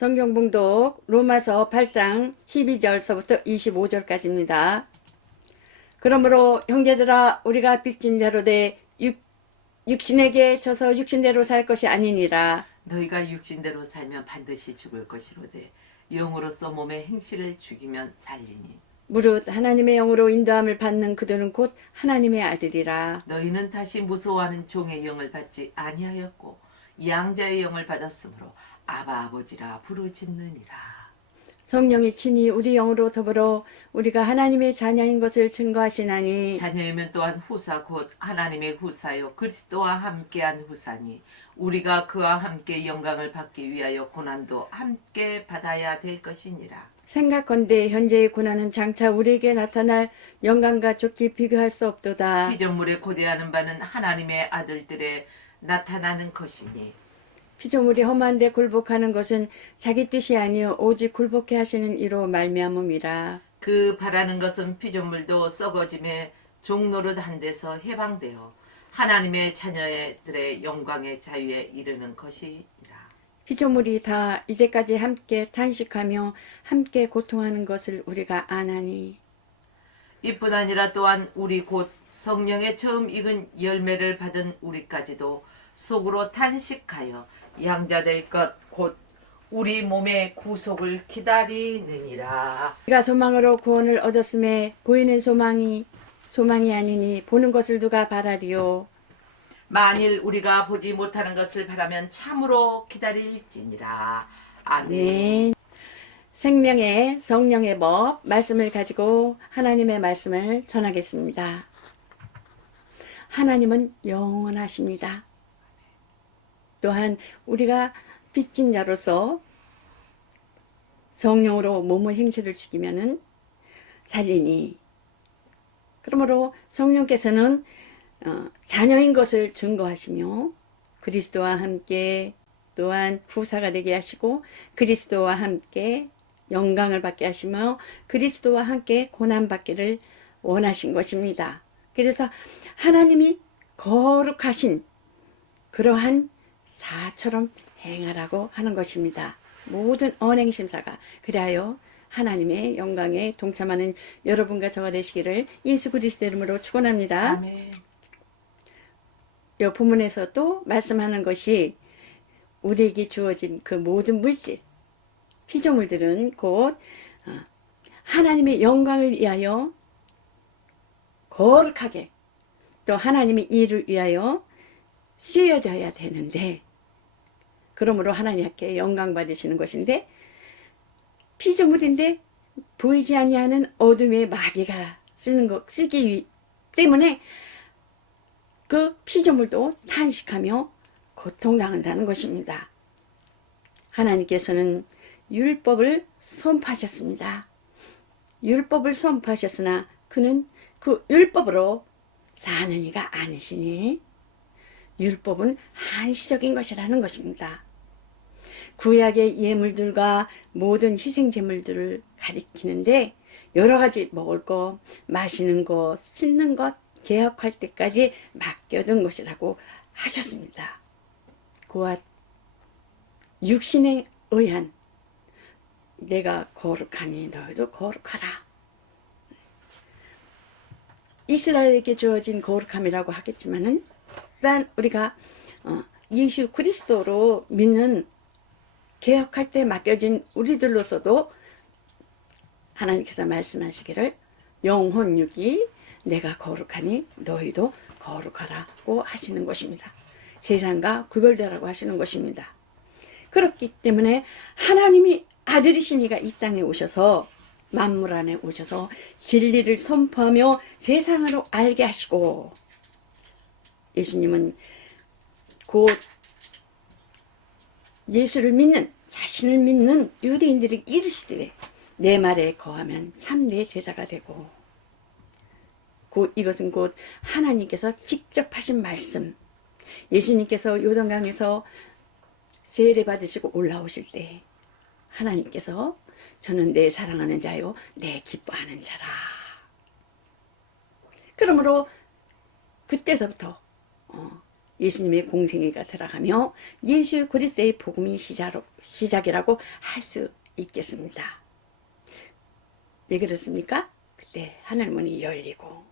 성경 봉독 로마서 8장 12절서부터 25절까지입니다. 그러므로 형제들아 우리가 빚진 자로 돼 육신에게 져서 육신대로 살 것이 아니니라. 너희가 육신대로 살면 반드시 죽을 것이로되 영으로서 몸의 행실을 죽이면 살리니. 무릇 하나님의 영으로 인도함을 받는 그들은 곧 하나님의 아들이라. 너희는 다시 무서워하는 종의 영을 받지 아니하였고 양자의 영을 받았으므로 아바 아버지라 부르짖느니라. 성령이 친히 우리 영으로 더불어 우리가 하나님의 자녀인 것을 증거하시나니 자녀이면 또한 후사 곧 하나님의 후사요 그리스도와 함께한 후사니 우리가 그와 함께 영광을 받기 위하여 고난도 함께 받아야 될 것이니라. 생각건대 현재의 고난은 장차 우리에게 나타날 영광과 좋게 비교할 수 없도다. 피조물에 고대하는 바는 하나님의 아들들의 나타나는 것이니. 피조물이 험한데 굴복하는 것은 자기 뜻이 아니요 오직 굴복해 하시는 이로 말미암음이라. 그 바라는 것은 피조물도 썩어짐에 종노릇한 데서 해방되어 하나님의 자녀들의 영광의 자유에 이르는 것이니라. 피조물이 다 이제까지 함께 탄식하며 함께 고통하는 것을 우리가 아나니 이뿐 아니라 또한 우리 곧 성령의 처음 익은 열매를 받은 우리까지도 속으로 탄식하여 양자될 것 곧 우리 몸의 구속을 기다리느니라. 우리가 소망으로 구원을 얻었음에 보이는 소망이 아니니 보는 것을 누가 바라리요. 만일 우리가 보지 못하는 것을 바라면 참으로 기다릴지니라. 아멘. 네. 생명의 성령의 법 말씀을 가지고 하나님의 말씀을 전하겠습니다. 하나님은 영원하십니다. 또한 우리가 빚진 자로서 성령으로 몸의 행실을 죽이면은 살리니 그러므로 성령께서는 자녀인 것을 증거하시며 그리스도와 함께 또한 후사가 되게 하시고 그리스도와 함께 영광을 받게 하시며 그리스도와 함께 고난받기를 원하신 것입니다. 그래서 하나님이 거룩하신 그러한 자처럼 행하라고 하는 것입니다. 모든 언행심사가 그리하여 하나님의 영광에 동참하는 여러분과 저가 되시기를 예수 그리스도 이름으로 축원합니다. 아멘. 이 본문에서 또 말씀하는 것이 우리에게 주어진 그 모든 물질, 피조물들은 곧 하나님의 영광을 위하여 거룩하게 또 하나님의 일을 위하여 쓰여져야 되는데 그러므로 하나님께 영광 받으시는 것인데 피조물인데 보이지 아니하는 어둠의 마귀가 쓰기 때문에 그 피조물도 탄식하며 고통당한다는 것입니다. 하나님께서는 율법을 선포하셨습니다. 율법을 선포하셨으나 그는 그 율법으로 사는 이가 아니시니 율법은 한시적인 것이라는 것입니다. 구약의 예물들과 모든 희생제물들을 가리키는데 여러 가지 먹을 것, 마시는 것, 씻는 것, 개혁할 때까지 맡겨둔 것이라고 하셨습니다. 그와 육신에 의한 내가 거룩하니 너희도 거룩하라. 이스라엘에게 주어진 거룩함이라고 하겠지만은 일단 우리가 예수 그리스도로 믿는 개혁할 때 맡겨진 우리들로서도 하나님께서 말씀하시기를 영혼육이 내가 거룩하니 너희도 거룩하라고 하시는 것입니다. 세상과 구별되라고 하시는 것입니다. 그렇기 때문에 하나님이 아들이신 이가 이 땅에 오셔서 만물 안에 오셔서 진리를 선포하며 세상으로 알게 하시고 예수님은 곧 예수를 믿는 자신을 믿는 유대인들이 이르시되 내 말에 거하면 참 내 제자가 되고 곧 이것은 곧 하나님께서 직접 하신 말씀 예수님께서 요단강에서 세례 받으시고 올라오실 때 하나님께서 저는 내 사랑하는 자요 내 기뻐하는 자라. 그러므로 그때서부터 예수님의 공생애가 들어가며 예수 그리스도의 복음이 시작이라고 할 수 있겠습니다. 왜 그렇습니까? 그때 하늘 문이 열리고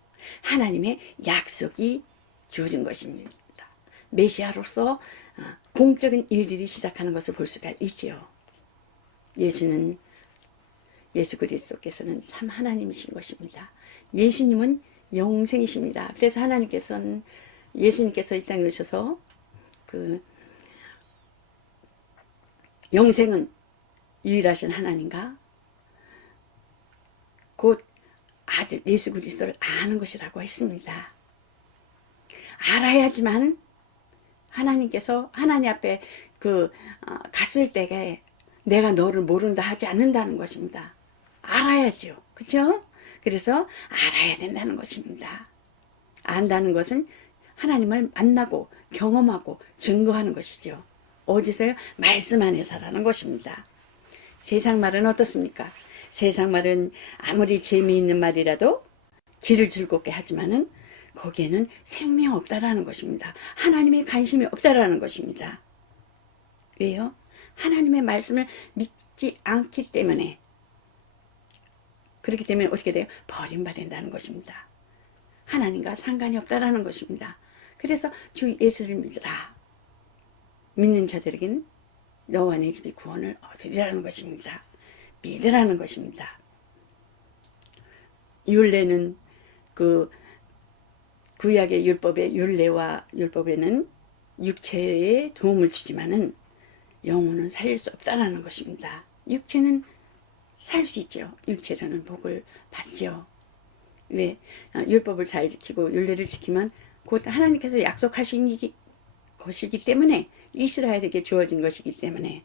하나님의 약속이 주어진 것입니다. 메시아로서 공적인 일들이 시작하는 것을 볼 수가 있지요. 예수 그리스도께서는 참 하나님이신 것입니다. 예수님은 영생이십니다. 그래서 예수님께서 이 땅에 오셔서 그 영생은 유일하신 하나님과 곧 아들 예수 그리스도를 아는 것이라고 했습니다. 알아야지만 하나님께서 하나님 앞에 갔을 때에 내가 너를 모른다 하지 않는다는 것입니다. 알아야죠. 그렇죠? 그래서 알아야 된다는 것입니다. 안다는 것은 하나님을 만나고 경험하고 증거하는 것이죠. 어디서요? 말씀 안에서라는 것입니다. 세상 말은 어떻습니까? 세상 말은 아무리 재미있는 말이라도 귀를 즐겁게 하지만은 거기에는 생명 없다라는 것입니다. 하나님의 관심이 없다라는 것입니다. 왜요? 하나님의 말씀을 믿지 않기 때문에, 그렇기 때문에 어떻게 돼요? 버림받는다는 것입니다. 하나님과 상관이 없다라는 것입니다. 그래서 주 예수를 믿으라. 믿는 자들에게는 너와 내 집이 구원을 얻으리라는 것입니다. 믿으라는 것입니다. 율례는 구약의 율법의 율례와 율법에는 육체에 도움을 주지만은 영혼은 살릴 수 없다라는 것입니다. 육체는 살 수 있죠. 육체로는 복을 받죠. 왜? 율법을 잘 지키고 율례를 지키면 곧 하나님께서 약속하신 것이기 때문에, 이스라엘에게 주어진 것이기 때문에.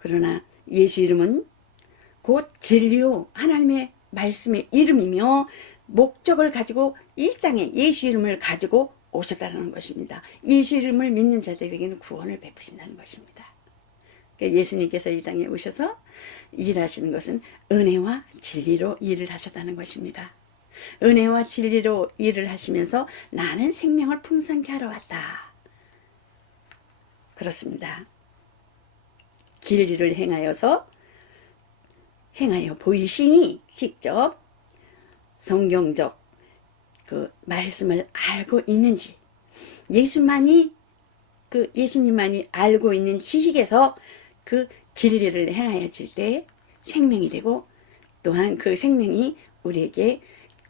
그러나 예수 이름은 곧 진리요 하나님의 말씀의 이름이며 목적을 가지고 이 땅에 예수 이름을 가지고 오셨다는 것입니다. 예수 이름을 믿는 자들에게는 구원을 베푸신다는 것입니다. 예수님께서 이 땅에 오셔서 일하시는 것은 은혜와 진리로 일을 하셨다는 것입니다. 은혜와 진리로 일을 하시면서 나는 생명을 풍성케 하러 왔다. 그렇습니다. 진리를 행하여 보이시니 직접 성경적 말씀을 알고 있는지, 예수님만이 알고 있는 지식에서 그 진리를 행하여질 때 생명이 되고, 또한 그 생명이 우리에게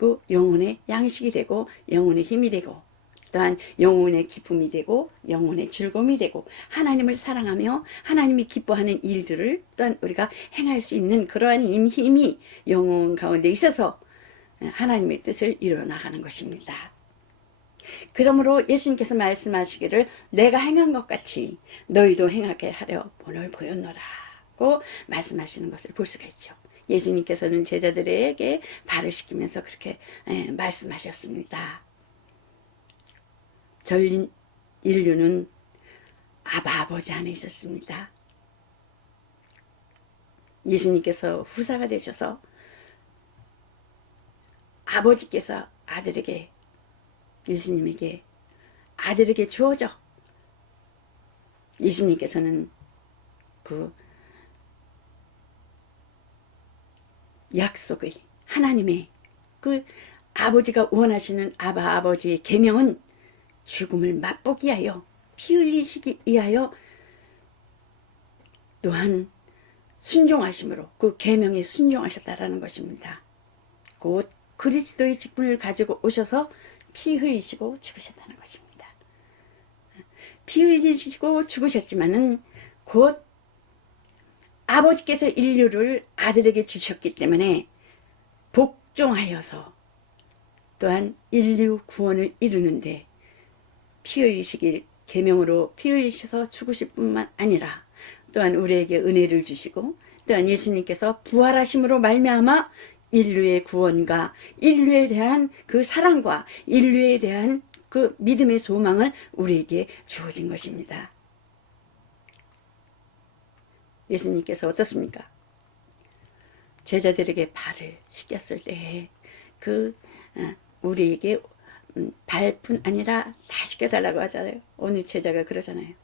그 영혼의 양식이 되고 영혼의 힘이 되고 또한 영혼의 기쁨이 되고 영혼의 즐거움이 되고 하나님을 사랑하며 하나님이 기뻐하는 일들을 또한 우리가 행할 수 있는 그러한 힘이 영혼 가운데 있어서 하나님의 뜻을 이루어 나가는 것입니다. 그러므로 예수님께서 말씀하시기를 내가 행한 것 같이 너희도 행하게 하려 본을 보였노라고 말씀하시는 것을 볼 수가 있죠. 예수님께서는 제자들에게 발을 씻기면서 그렇게 말씀하셨습니다. 전 인류는 아버지 안에 있었습니다. 예수님께서 후사가 되셔서 아버지께서 예수님에게 아들에게 주어져 예수님께서는 그 약속의 하나님의 그 아버지가 원하시는 아버지의 계명은 죽음을 맛보기 위하여 피 흘리시기 위하여 또한 순종하심으로 그 계명에 순종하셨다라는 것입니다. 곧 그리스도의 직분을 가지고 오셔서 피 흘리시고 죽으셨다는 것입니다. 피 흘리시고 죽으셨지만은 곧 아버지께서 인류를 아들에게 주셨기 때문에 복종하여서 또한 인류 구원을 이루는데 피 흘리시길 계명으로 피 흘리셔서 죽으실 뿐만 아니라 또한 우리에게 은혜를 주시고 또한 예수님께서 부활하심으로 말미암아 인류의 구원과 인류에 대한 그 사랑과 인류에 대한 그 믿음의 소망을 우리에게 주어진 것입니다. 예수님께서 어떻습니까? 제자들에게 발을 씻겼을 때 우리에게 발뿐 아니라 다 시켜달라고 하잖아요. 어느 제자가 그러잖아요.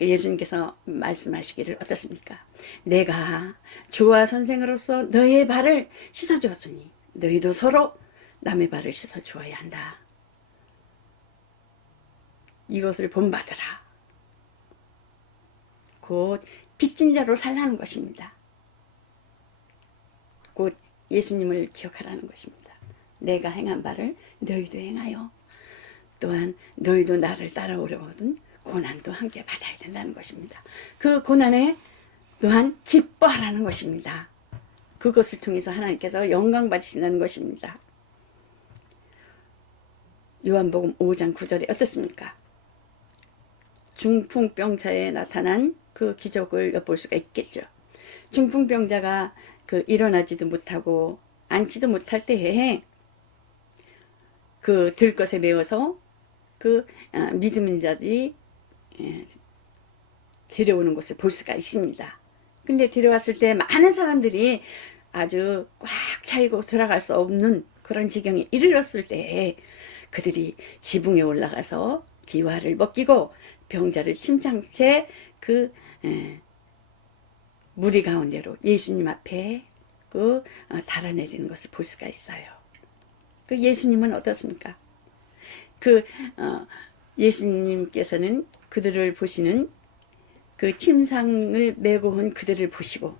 예수님께서 말씀하시기를 어떻습니까? 내가 주와 선생으로서 너의 발을 씻어주었으니 너희도 서로 남의 발을 씻어주어야 한다. 이것을 본받으라. 곧 빚진 자로 살라는 것입니다. 곧 예수님을 기억하라는 것입니다. 내가 행한 바를 너희도 행하여 또한 너희도 나를 따라오려거든 고난도 함께 받아야 된다는 것입니다. 그 고난에 또한 기뻐하라는 것입니다. 그것을 통해서 하나님께서 영광 받으신다는 것입니다. 요한복음 5장 9절에 어떻습니까? 중풍병자에 나타난 그 기적을 엿볼 수가 있겠죠. 중풍병자가 일어나지도 못하고 앉지도 못할 때에 그 들것에 매어서 믿음인 자들이 데려오는 것을 볼 수가 있습니다. 근데 데려왔을 때 많은 사람들이 아주 꽉 차이고 들어갈 수 없는 그런 지경에 이르렀을 때 그들이 지붕에 올라가서 기와를 벗기고 병자를 침상채 무리 가운데로 예수님 앞에 달아내리는 것을 볼 수가 있어요. 예수님은 어떻습니까? 예수님께서는 그들을 보시는 침상을 메고 온 그들을 보시고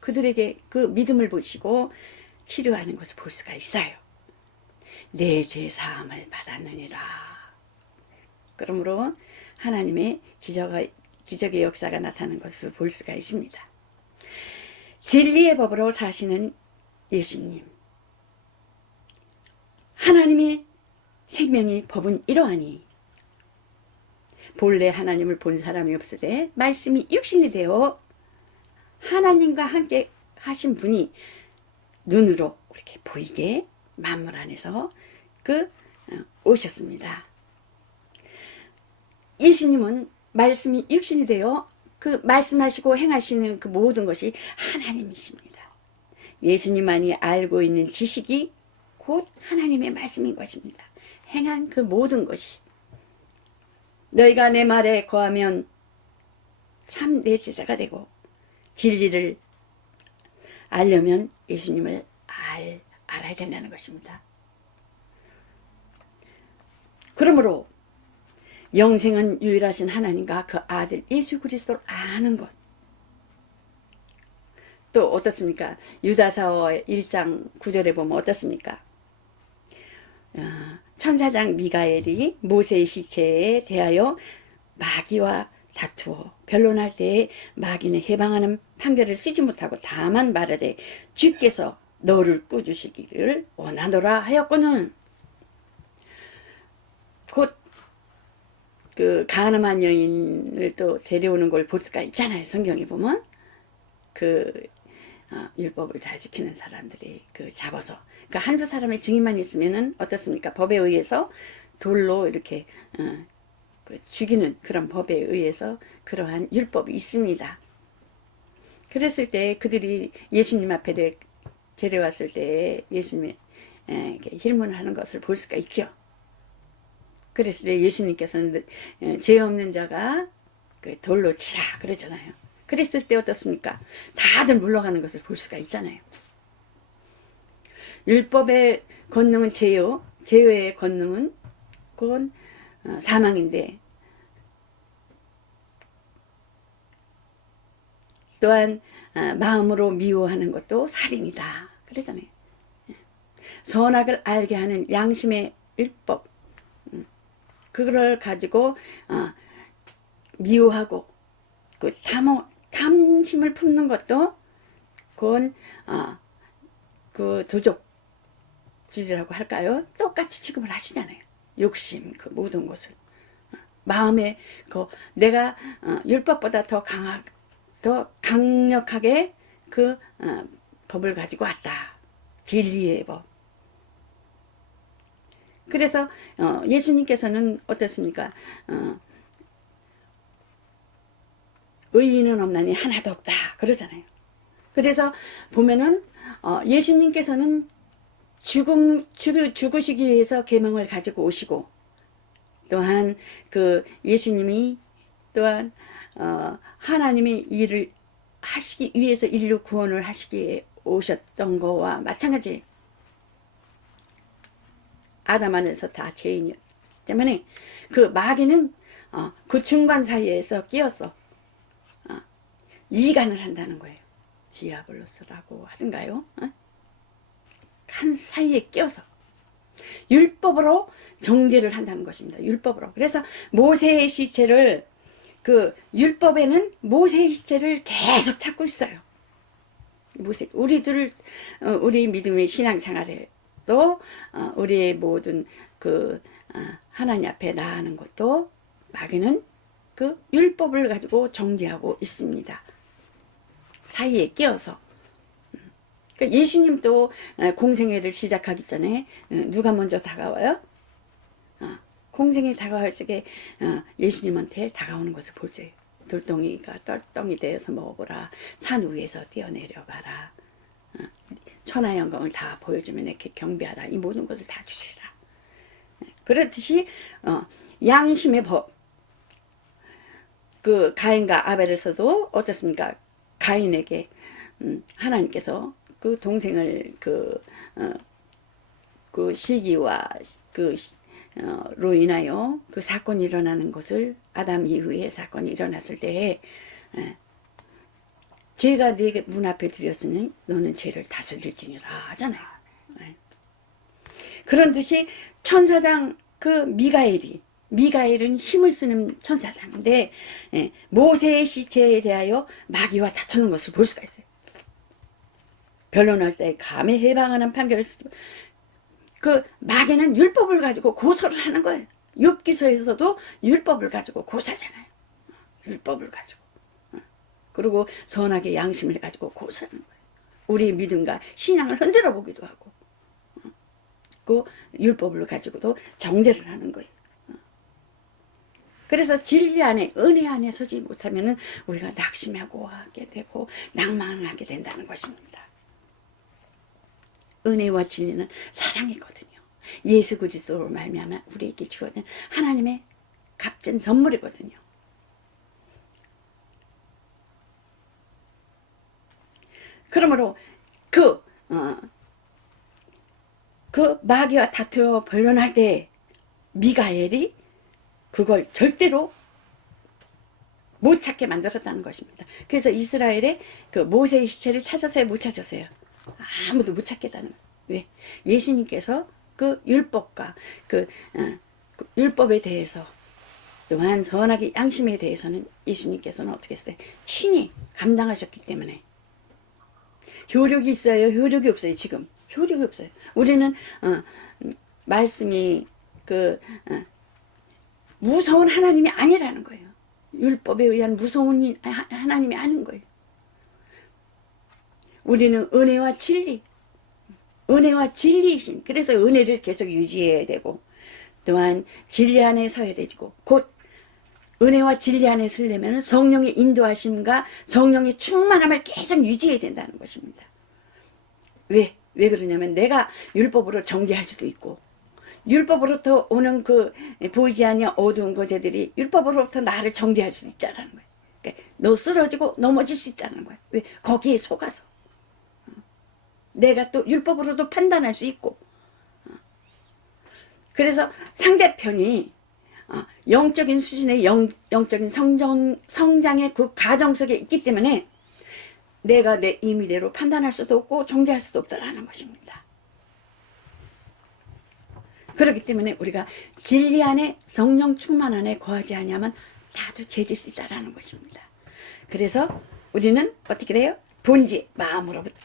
그들에게 그 믿음을 보시고 치료하는 것을 볼 수가 있어요. 내 죄 사함을 받았느니라. 그러므로 하나님의 기적의 역사가 나타나는 것을 볼 수가 있습니다. 진리의 법으로 사시는 예수님. 하나님의 생명이 법은 이러하니 본래 하나님을 본 사람이 없으되 말씀이 육신이 되어 하나님과 함께 하신 분이 눈으로 이렇게 보이게 만물 안에서 오셨습니다. 예수님은 말씀이 육신이 되어 말씀하시고 행하시는 그 모든 것이 하나님이십니다. 예수님만이 알고 있는 지식이 곧 하나님의 말씀인 것입니다. 행한 그 모든 것이 너희가 내 말에 거하면 참 내 제자가 되고 진리를 알려면 예수님을 알아야 된다는 것입니다. 그러므로 영생은 유일하신 하나님과 그 아들 예수 그리스도를 아는 것. 또 어떻습니까? 유다서 1장 9절에 보면 어떻습니까? 천사장 미가엘이 모세의 시체에 대하여 마귀와 다투어 변론할 때에 마귀는 해방하는 판결을 쓰지 못하고 다만 말하되 주께서 너를 꾸주시기를 원하노라 하였거늘. 곧 가늠한 여인을 또 데려오는 걸 볼 수가 있잖아요. 성경에 보면 율법을 잘 지키는 사람들이 잡아서 한두 사람의 증인만 있으면은 어떻습니까? 법에 의해서 돌로 이렇게 죽이는 그런 법에 의해서 그러한 율법이 있습니다. 그랬을 때 그들이 예수님 앞에 데려왔을 때 예수님의 힐문을 하는 것을 볼 수가 있죠. 그랬을 때 예수님께서는 죄 없는 자가 돌로 치라 그러잖아요. 그랬을 때 어떻습니까? 다들 물러가는 것을 볼 수가 있잖아요. 율법의 권능은 죄요, 죄의 권능은 그건 사망인데 또한 마음으로 미워하는 것도 살인이다 그러잖아요. 선악을 알게 하는 양심의 율법, 그걸 가지고 미워하고 탐심을 품는 것도 그건 도적질이라고 할까요? 똑같이 취급을 하시잖아요. 욕심 그 모든 것을 마음에 내가 율법보다 더 강력하게 법을 가지고 왔다. 진리의 법. 그래서 예수님께서는 어떻습니까? 의인은 없나니 하나도 없다 그러잖아요. 그래서 보면은 예수님께서는 죽으시기 위해서 계명을 가지고 오시고, 또한 그 예수님이 또한 하나님의 일을 하시기 위해서 인류 구원을 하시기에 오셨던 거와 마찬가지예요. 아담 안에서 다 죄인이었기 때문에 그 마귀는 그 중간 사이에서 끼어서 이간을 한다는 거예요. 디아블로스라고 하던가요? 한 사이에 끼어서 율법으로 정죄를 한다는 것입니다. 율법으로. 그래서 모세의 시체를, 그 율법에는 모세의 시체를 계속 찾고 있어요. 우리 믿음의 신앙생활에도 우리의 모든 그 하나님 앞에 나아가는 것도 마귀는 그 율법을 가지고 정죄하고 있습니다. 사이에 끼어서. 그러니까 예수님도 공생애를 시작하기 전에 누가 먼저 다가와요? 공생애 다가올 적에 예수님한테 다가오는 것을 볼지. 돌덩이가 똘덩이 되어서 먹어보라. 산 위에서 뛰어내려가라. 천하 영광을 다 보여주면 이렇게 경배하라. 이 모든 것을 다 주시라. 그렇듯이 양심의 법. 그 가인과 아벨에서도 어떻습니까? 가인에게 하나님께서 그 동생을 그 시기와 로 인하여 그 사건이 일어나는 것을, 아담 이후에 사건이 일어났을 때에 죄가 네 문 앞에 들였으니 너는 죄를 다스릴지니라 하잖아요. 그런 듯이 천사장 그 미가엘은 힘을 쓰는 천사장인데 모세의 시체에 대하여 마귀와 다투는 것을 볼 수가 있어요. 변론할 때 감히 해방하는 판결을 쓰고, 그 마귀는 율법을 가지고 고소를 하는 거예요. 욥기서에서도 율법을 가지고 고소하잖아요. 율법을 가지고. 그리고 선하게 양심을 가지고 고소하는 거예요. 우리 믿음과 신앙을 흔들어 보기도 하고, 그 율법을 가지고도 정죄를 하는 거예요. 그래서 진리 안에, 은혜 안에 서지 못하면 우리가 낙심하고 하게 되고 낭만하게 된다는 것입니다. 은혜와 진리는 사랑이거든요. 예수 그리스도로 말미암아 우리에게 주어진 하나님의 값진 선물이거든요. 그러므로 그 마귀와 다투어 변론할 때 미가엘이 그걸 절대로 못 찾게 만들었다는 것입니다. 그래서 이스라엘의 그 모세의 시체를 찾았어요? 못 찾았어요? 아무도 못 찾겠다는 거예요. 왜? 예수님께서 그 율법과 그 율법에 대해서, 또한 선하게 양심에 대해서는 예수님께서는 어떻게 했어요? 친히 감당하셨기 때문에. 효력이 있어요? 효력이 없어요? 지금 효력이 없어요. 우리는 말씀이 무서운 하나님이 아니라는 거예요. 율법에 의한 무서운 하나님이 아닌 거예요. 우리는 은혜와 진리이신, 그래서 은혜를 계속 유지해야 되고, 또한 진리 안에 서야 되고, 곧 은혜와 진리 안에 서려면 성령의 인도하심과 성령의 충만함을 계속 유지해야 된다는 것입니다. 왜 그러냐면 내가 율법으로 정죄할 수도 있고, 율법으로부터 오는 그 보이지 않는 어두운 거제들이 율법으로부터 나를 정죄할 수 있다는 거예요. 그러니까 너 쓰러지고 넘어질 수 있다는 거예요. 왜? 거기에 속아서. 내가 또 율법으로도 판단할 수 있고. 그래서 상대편이 영적인 수준의 영적인 성장의 그 가정 속에 있기 때문에 내가 내 임의대로 판단할 수도 없고 정죄할 수도 없다라는 것입니다. 그렇기 때문에 우리가 진리 안에, 성령 충만 안에 거하지 않으면 다도 죄질 수 있다라는 것입니다. 그래서 우리는 어떻게 돼요? 본질, 마음으로부터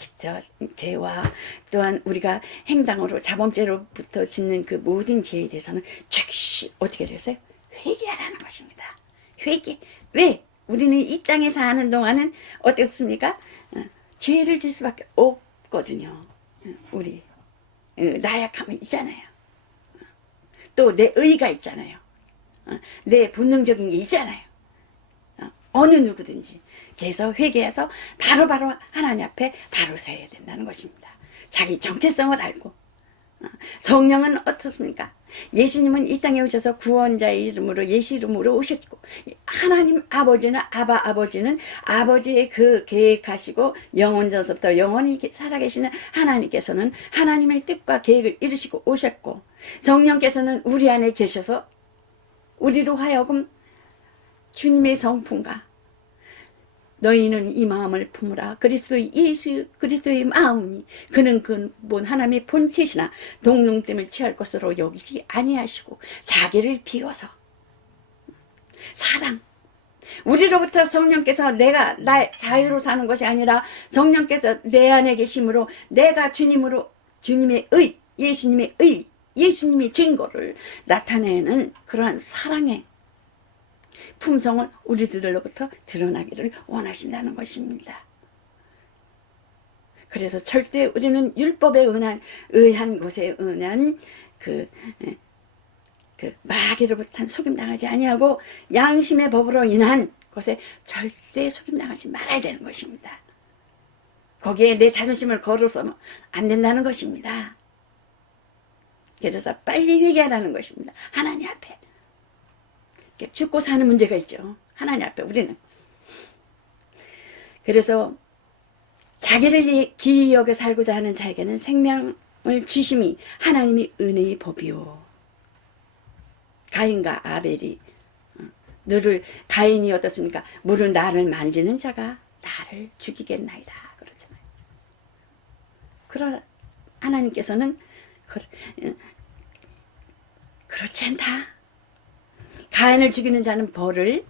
죄와 또한 우리가 행당으로, 자범죄로부터 짓는 그 모든 죄에 대해서는 즉시 어떻게 되세요? 회개하라는 것입니다. 회개. 왜? 우리는 이 땅에 사는 동안은 어떻습니까? 죄를 질 수밖에 없거든요. 우리 나약함이 있잖아요. 또 내 의가 있잖아요. 내 본능적인 게 있잖아요. 어느 누구든지. 그래서 회개해서 바로바로 하나님 앞에 바로 서야 된다는 것입니다. 자기 정체성을 알고. 성령은 어떻습니까? 예수님은 이 땅에 오셔서 구원자의 이름으로 예수 이름으로 오셨고, 하나님 아버지는 아버지는 아버지의 그 계획하시고 영원 전서부터 영원히 살아계시는 하나님께서는 하나님의 뜻과 계획을 이루시고 오셨고, 성령께서는 우리 안에 계셔서 우리로 하여금 주님의 성품과 너희는 이 마음을 품으라. 그리스도의 예수 그리스도의 마음이 그는 근본 하나님의 본체시나 동등됨을 취할 것으로 여기지 아니하시고 자기를 비워서 사랑, 우리로부터 성령께서 내가 나의 자유로 사는 것이 아니라 성령께서 내 안에 계심으로 내가 주님으로 주님의 의, 예수님의 의, 예수님의 증거를 나타내는 그러한 사랑의 품성을 우리들로부터 드러나기를 원하신다는 것입니다. 그래서 절대 우리는 율법에 의한 것에 의한 그 마귀로부터 속임당하지 아니하고 양심의 법으로 인한 것에 절대 속임당하지 말아야 되는 것입니다. 거기에 내 자존심을 걸어서는 안 된다는 것입니다. 그래서 빨리 회개하라는 것입니다. 하나님 앞에. 죽고 사는 문제가 있죠. 하나님 앞에 우리는. 그래서 자기를 기이 여겨 살고자 하는 자에게는 생명을 주심이 하나님이 은혜의 법이요. 가인과 아벨이 가인이 어떻습니까? 물은 나를 만지는 자가 나를 죽이겠나이다 그러잖아요. 그러나 하나님께서는 그렇지 않다. 가인을 죽이는 자는 벌을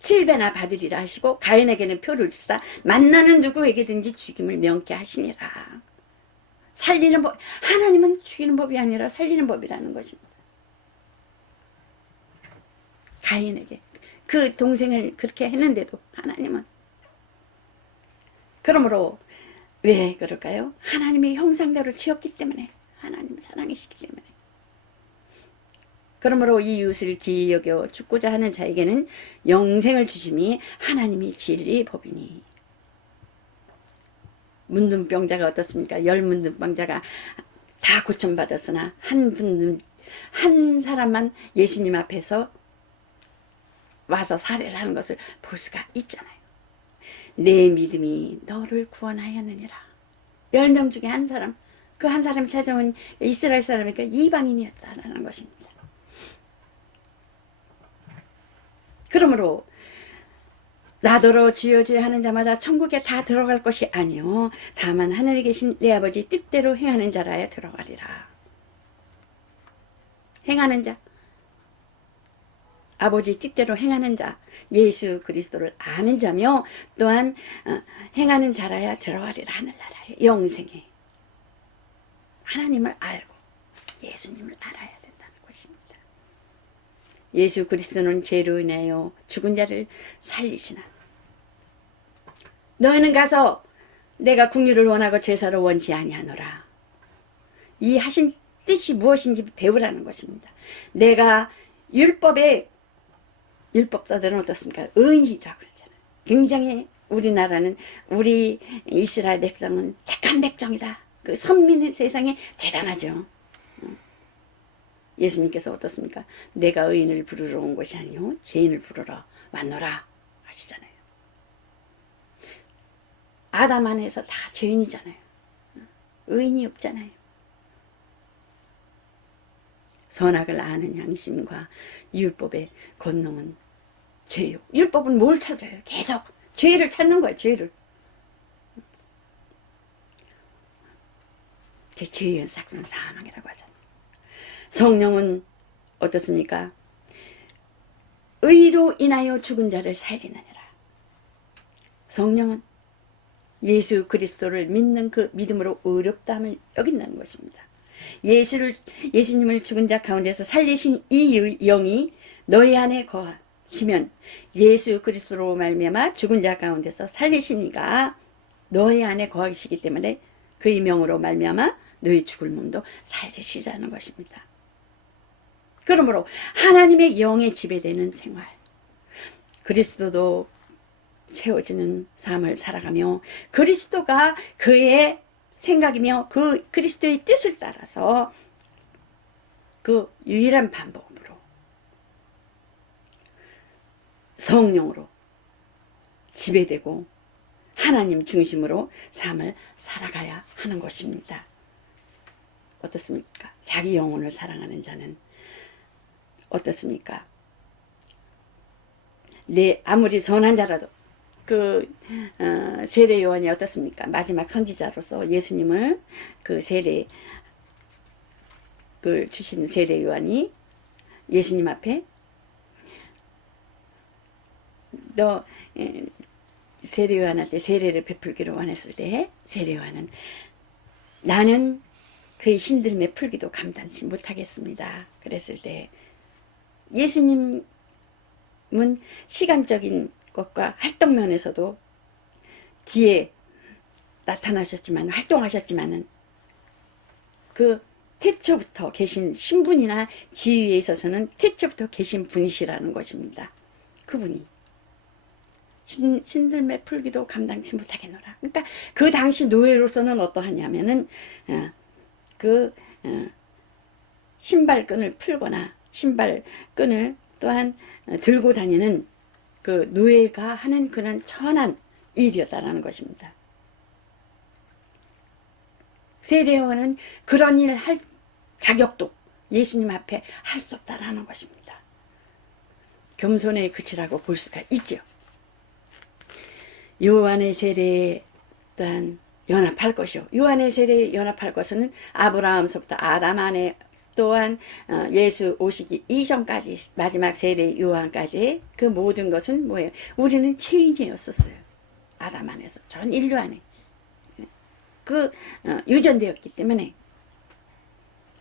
7배나 받으리라 하시고 가인에게는 표를 주사 만나는 누구에게든지 죽임을 명케 하시니라. 살리는 법, 하나님은 죽이는 법이 아니라 살리는 법이라는 것입니다. 가인에게 그 동생을 그렇게 했는데도 하나님은, 그러므로 왜 그럴까요? 하나님의 형상대로 지었기 때문에, 하나님 사랑이시기 때문에. 그러므로 이웃을 기이 여겨 죽고자 하는 자에게는 영생을 주심이 하나님이 진리의 법이니. 문둥병자가 어떻습니까? 10문둥병자가 다 고침받았으나 한 사람만 예수님 앞에서 와서 살해를 하는 것을 볼 수가 있잖아요. 내 믿음이 너를 구원하였느니라. 10명 중에 한 사람, 그 한 사람이 찾아온 이스라엘 사람이니까 이방인이었다라는 것입니다. 그러므로 나더러 주여 주여 하는 자마다 천국에 다 들어갈 것이 아니요 다만 하늘에 계신 내 아버지 뜻대로 행하는 자라야 들어가리라. 행하는 자, 아버지 뜻대로 행하는 자, 예수 그리스도를 아는 자며 또한 행하는 자라야 들어가리라. 하늘나라에, 영생에. 하나님을 알고 예수님을 알아야 된다는 것입니다. 예수 그리스도는 죄로 인하여 죽은 자를 살리시나. 너희는 가서 내가 궁유를 원하고 제사를 원치 아니하노라. 이 하신 뜻이 무엇인지 배우라는 것입니다. 내가 율법자들은 어떻습니까? 의인이라고 그러잖아요. 굉장히 우리나라는, 우리 이스라엘 백성은 택한 백성이다. 그 선민의 세상에 대단하죠. 예수님께서 어떻습니까? 내가 의인을 부르러 온 것이 아니요 죄인을 부르러 왔노라 하시잖아요. 아담 안에서 다 죄인이잖아요. 의인이 없잖아요. 선악을 아는 양심과 율법의 권능은 죄요. 율법은 뭘 찾아요? 계속 죄를 찾는 거예요. 죄를. 죄의 삭은 사망이라고 하잖아요. 성령은 어떻습니까? 의로 인하여 죽은 자를 살리느니라. 성령은 예수 그리스도를 믿는 그 믿음으로 의롭다함을 여긴다는 것입니다. 예수님을 죽은 자 가운데서 살리신 이 영이 너희 안에 거하시면 예수 그리스도로 말미암아 죽은 자 가운데서 살리신 이가 너희 안에 거하시기 때문에 그의 명으로 말미암아 너희 죽을 몸도 살리시라는 것입니다. 그러므로 하나님의 영에 지배되는 생활, 그리스도도 채워지는 삶을 살아가며 그리스도가 그의 생각이며 그 그리스도의 뜻을 따라서 그 유일한 방법으로 성령으로 지배되고 하나님 중심으로 삶을 살아가야 하는 것입니다. 어떻습니까? 자기 영혼을 사랑하는 자는 어떻습니까? 아무리 선한 자라도 세례 요한이 어떻습니까? 마지막 선지자로서 예수님을 세례 주신 세례 요한이 예수님 앞에 너 세례 요한한테 세례를 베풀기를 원했을 때 세례 요한은 나는 그의 신들매 풀기도 감당치 못하겠습니다. 그랬을 때 예수님은 시간적인 것과 활동 면에서도 뒤에 나타나셨지만 활동하셨지만은 그 태초부터 계신 신분이나 지위에 있어서는 태초부터 계신 분이시라는 것입니다. 그분이 신들매 풀기도 감당치 못하겠노라. 그러니까 그 당시 노예로서는 어떠하냐면은 신발끈을 풀거나 신발끈을 또한 들고 다니는 그 노예가 하는 그런 천한 일이었다라는 것입니다. 세례요한은 그런 일 할 자격도 예수님 앞에 할 수 없다라는 것입니다. 겸손에 그치라고 볼 수가 있죠. 요한의 세례에 또한 연합할 것이요. 요한의 세례에 연합할 것은 아브라함서부터 아담 안에 또한 예수 오시기 이전까지 마지막 세례 요한까지 그 모든 것은 뭐예요? 우리는 죄인이었었어요. 아담 안에서 전 인류 안에 유전되었기 때문에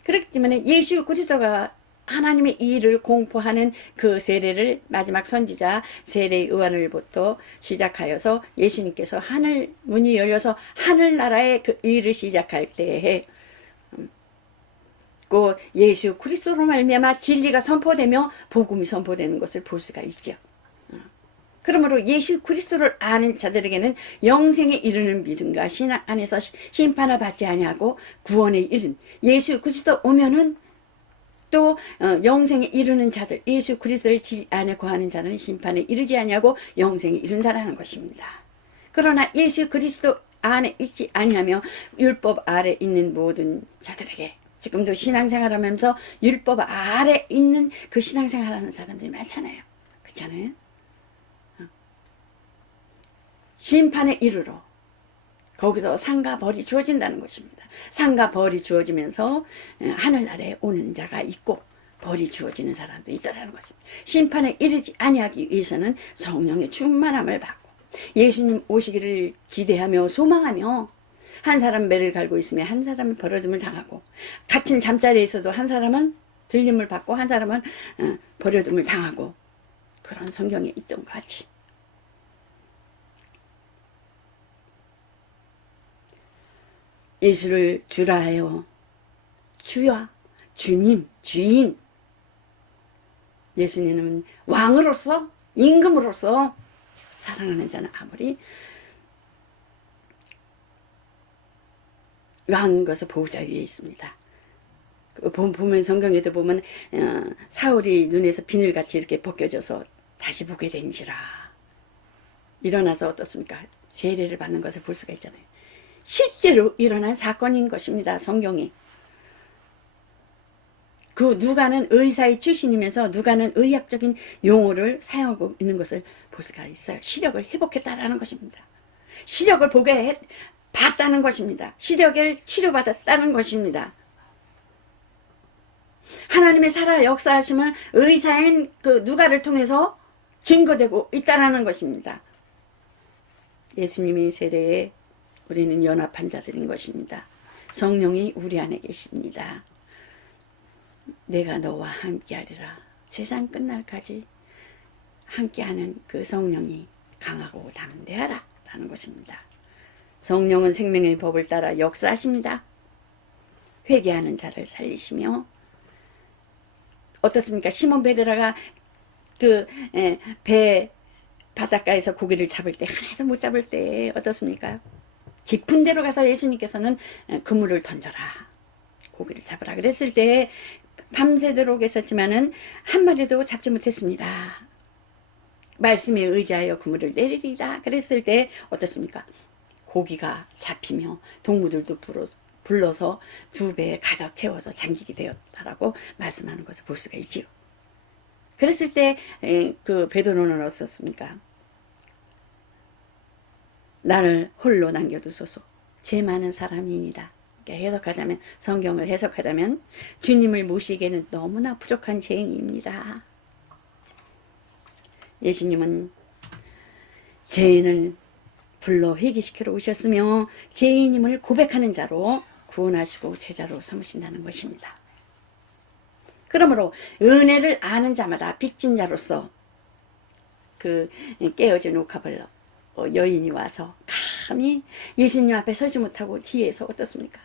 그렇기 때문에 예수 그리스도가 하나님의 일을 공포하는 그 세례를 마지막 선지자 세례 요한을부터 시작하여서 예수님께서 하늘 문이 열려서 하늘나라의 그 일을 시작할 때에 그 예수 그리스도로 말미암아 진리가 선포되며 복음이 선포되는 것을 볼 수가 있죠. 그러므로 예수 그리스도를 아는 자들에게는 영생에 이르는 믿음과 신앙 안에서 심판을 받지 아니하고 구원에 이른 예수 그리스도 오면은 또 영생에 이르는 자들 예수 그리스도의 질 안에 거하는 자는 심판에 이르지 아니하고 영생에 이른다라는 것입니다. 그러나 예수 그리스도 안에 있지 아니하며 율법 아래 있는 모든 자들에게 지금도 신앙생활하면서 율법 아래 있는 그 신앙생활하는 사람들이 많잖아요. 그렇잖아요. 심판에 이르러 거기서 상과 벌이 주어진다는 것입니다. 상과 벌이 주어지면서 하늘나라에 오는 자가 있고 벌이 주어지는 사람도 있다라는 것입니다. 심판에 이르지 아니하기 위해서는 성령의 충만함을 받고 예수님 오시기를 기대하며 소망하며 한 사람 매를 갈고 있으면 한 사람은 버려둠을 당하고 갇힌 잠자리에서도 한 사람은 들림을 받고 한 사람은 버려둠을 당하고 그런 성경에 있던 것 같이 예수를 주라 하여 주여 주님 주인 예수님은 왕으로서 임금으로서 사랑하는 자는 아무리 왕인 것을 보호자 위에 있습니다. 보면 성경에도 보면 사울이 눈에서 비늘같이 이렇게 벗겨져서 다시 보게 된지라 일어나서 어떻습니까? 세례를 받는 것을 볼 수가 있잖아요. 실제로 일어난 사건인 것입니다. 성경이. 그 누가는 의사의 출신이면서 누가는 의학적인 용어를 사용하고 있는 것을 볼 수가 있어요. 시력을 회복했다라는 것입니다. 시력을 보게 봤다는 것입니다. 시력을 치료받았다는 것입니다. 하나님의 살아 역사하심은 의사인 그 누가를 통해서 증거되고 있다는 것입니다. 예수님의 세례에 우리는 연합한 자들인 것입니다. 성령이 우리 안에 계십니다. 내가 너와 함께하리라. 세상 끝날까지 함께하는 그 성령이 강하고 담대하라 라는 것입니다. 성령은 생명의 법을 따라 역사하십니다. 회개하는 자를 살리시며 어떻습니까? 시몬 베드로가 배 바닷가에서 고기를 잡을 때 하나도 못 잡을 때 어떻습니까? 깊은 데로 가서 예수님께서는 그물을 던져라, 고기를 잡으라 그랬을 때 밤새도록 했었지만은 한 마리도 잡지 못했습니다. 말씀에 의지하여 그물을 내리리라 그랬을 때 어떻습니까? 고기가 잡히며 동무들도 불러서 2배에 가득 채워서 잠기게 되었다라고 말씀하는 것을 볼 수가 있지요. 그랬을 때 그 베드로는 어떻습니까? 나를 홀로 남겨두소서, 죄 많은 사람이니라. 해석하자면, 성경을 해석하자면 주님을 모시기에는 너무나 부족한 죄인입니다. 예수님은 죄인을 불러 회개시키러 오셨으며 죄인임을 고백하는 자로 구원하시고 제자로 삼으신다는 것입니다. 그러므로 은혜를 아는 자마다 빚진 자로서 그 깨어진 옥합을 여인이 와서 감히 예수님 앞에 서지 못하고 뒤에서 어떻습니까?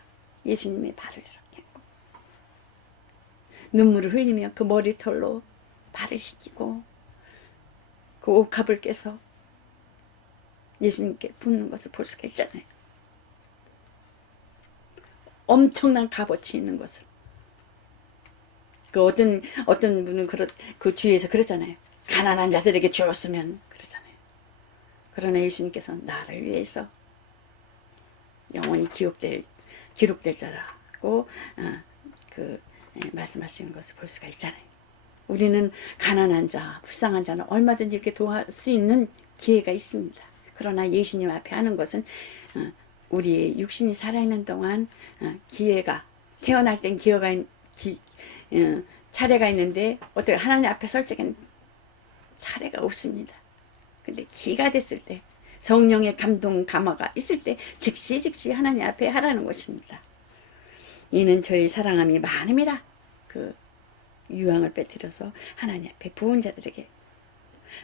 예수님의 발을 이렇게 눈물을 흘리며 그 머리털로 발을 씻기고 그 옥합을 깨서 예수님께 붓는 것을 볼 수가 있잖아요. 엄청난 값어치 있는 것을. 그 어떤 분은 그 주위에서 그러잖아요. 가난한 자들에게 주었으면 그러잖아요. 그러나 예수님께서 나를 위해서 영원히 기록될 자라고 말씀하시는 것을 볼 수가 있잖아요. 우리는 가난한 자, 불쌍한 자는 얼마든지 이렇게 도울 수 있는 기회가 있습니다. 그러나 예수님 앞에 하는 것은 우리의 육신이 살아있는 동안 기회가, 태어날 땐 차례가 있는데 어떻게 하나님 앞에 설 적에는 차례가 없습니다. 근데 기가 됐을 때, 성령의 감동 감화가 있을 때 즉시 하나님 앞에 하라는 것입니다. 이는 저희 사랑함이 많음이라 그 유황을 빼뜨려서 하나님 앞에 부은 자들에게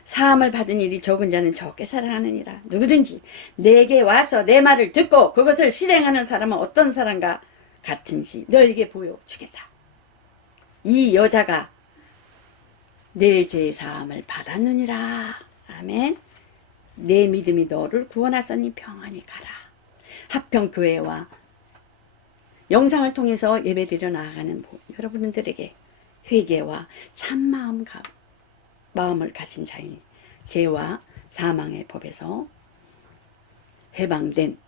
사함을 받은 일이 적은 자는 적게 사랑하느니라. 누구든지 내게 와서 내 말을 듣고 그것을 실행하는 사람은 어떤 사람과 같은지 너에게 보여주겠다. 이 여자가 내 죄 사함을 받았느니라. 아멘. 내 믿음이 너를 구원하사니 평안히 가라. 합평교회와 영상을 통해서 예배드려 나아가는 여러분들에게 회개와 참마음을 가진 자인, 죄와 사망의 법에서 해방된,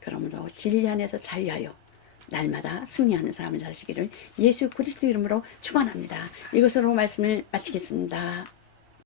그러므로 진리 안에서 자유하여 날마다 승리하는 삶을 사시기를 예수 그리스도 이름으로 축원합니다. 이것으로 말씀을 마치겠습니다.